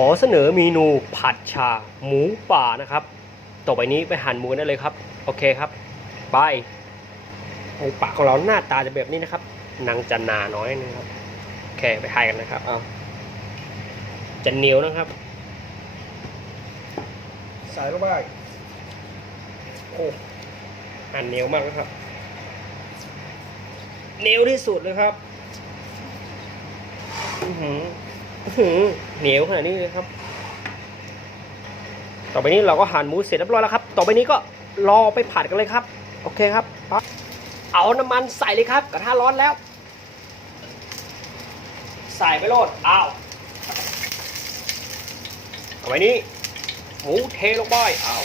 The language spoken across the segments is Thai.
อเสนอเมนูผัดชาหมูป่านะครับ ต่อไปนี้ไปหั่นหมูได้เลยครับ โอเคครับ ไปหมูป่าของเราหน้าตาจะแบบนี้นะครับหนังจะหนาน้อยนะครับ โอเคไปทายกันนะครับ เอาจะเหนียวนะครับใส่เข้าไปโอ้หั่นเหนียวมากนะครับเหนียวที่สุดเลยครับ อื้อหืออื้อหือ เหนียวขนาดนี้เลยครับ ต่อไปนี้เราก็หั่นหมูเสร็จเรียบร้อยแล้วครับ ต่อไปนี้ก็รอไปผัดกันเลยครับ โอเคครับ เอาน้ำมันใส่เลยครับ กระทะร้อนแล้ว ใส่ไปโลดอ้าวต่อไปนี้ หมูเทลงไปเอา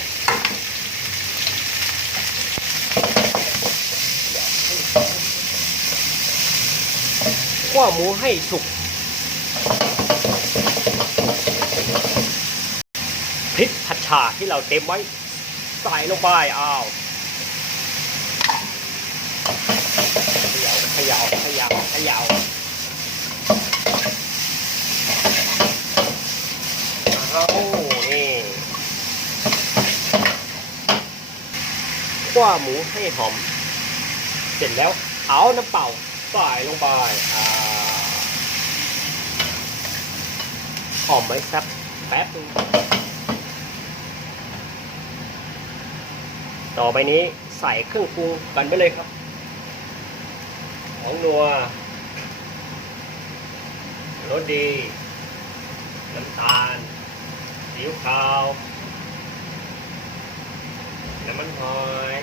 คั่วหมูให้สุก พริกผัดชาที่เราเต็มไว้ใส่ลงไปอ้าวเขย่าเขย่าเขย่าเขย่าเอานี่คั่วหมูให้หอม เสร็จแล้วเอาน้ำเปล่าใส่ลงไปอ่าหอมไหมครับแป๊บนึง ต่อไปนี้ใส่เครื่องปรุงกันไปเลยครับ ของนัวรสดี น้ำตาลซีอิ๊วขาว น้ำมันหอย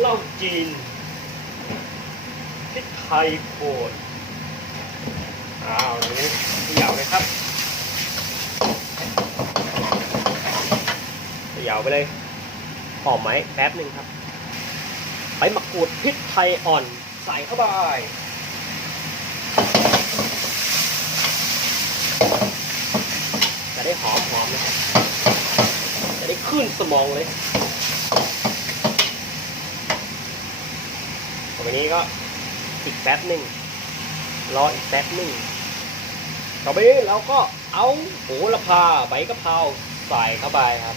เหล้าจีนพริกไทยโคนอ้าวอันนี้เขย่าเลยครับเขย่า ไปเลยหอมไหมแป๊บหนึ่งครับไปมะกรูดพริกไทยอ่อนใส่เข้าไปจะได้หอมหอมนะครับจะได้ขึ้นสมองเลยต่อไปนี้ก็อีกแป๊บหนึ่งรออีกแป๊บหนึ่งต่อไปนี้เราก็เอาโหระพาใบกะเพราใส่เข้าไปครับ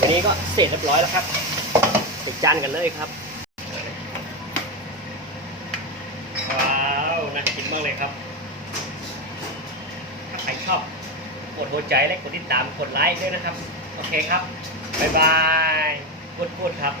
อันนี้ก็เสร็จเรียบร้อยแล้วครับติดจานกันเลยครับว้าวน่ากินมากเลยครับ ถ้าใครชอบกดหัวใจและกดติดตามกดไลค์ด้วยนะครับ โอเคครับ บ๊ายบายพูดพูดครับ